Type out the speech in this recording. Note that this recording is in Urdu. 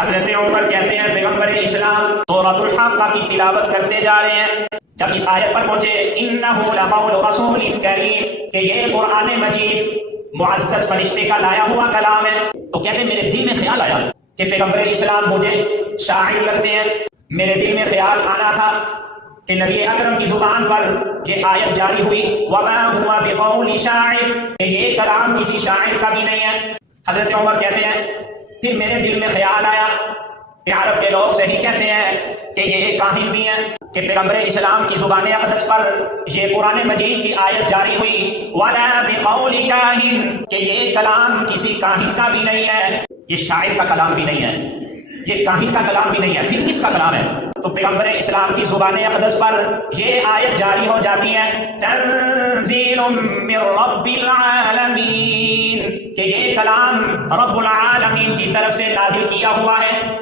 حضرت عمر کہتے ہیں پیغمبر اسلام سورۃ الحاقہ کی تلاوت کرتے جا رہے ہیں، جب اس آیت پر پہنچے انہ لقول رسول کریم کہ یہ قرآن مجید معزز فرشتے کا لایا ہوا کلام ہے، تو کہتے ہیں میرے دل میں خیال آیا کہ پیغمبر اسلام مجھے شاعر لگتے ہیں۔ میرے دل میں خیال آنا تھا کہ نبی اکرم کی زبان پر یہ آیت جاری ہوئی وما ہوا بقول شاعر، کہ یہ کلام کسی شاعر کا بھی نہیں ہے۔ حضرت عمر کہتے ہیں پھر میرے دل میں خیال آیا کہ عرب کے لوگ صحیح کہتے ہیں کہ یہ کاہن بھی ہیں کہ پیغمبر اسلام کی زبان اقدس پر یہ قرآن مجید کی آیت جاری ہوئی ولا بقول کاہن، کہ یہ کلام کسی کاہن کا بھی نہیں ہے، یہ شاعر کا کلام بھی نہیں ہے، یہ کاہن کا کلام بھی نہیں ہے، پھر کس کا کلام ہے؟ تو پیغمبر اسلام کی زبان اقدس پر یہ آیت جاری ہو جاتی ہے تنزیل من رب العالمین، کہ یہ کلام رب العالمین کی طرف سے نازل کیا ہوا ہے۔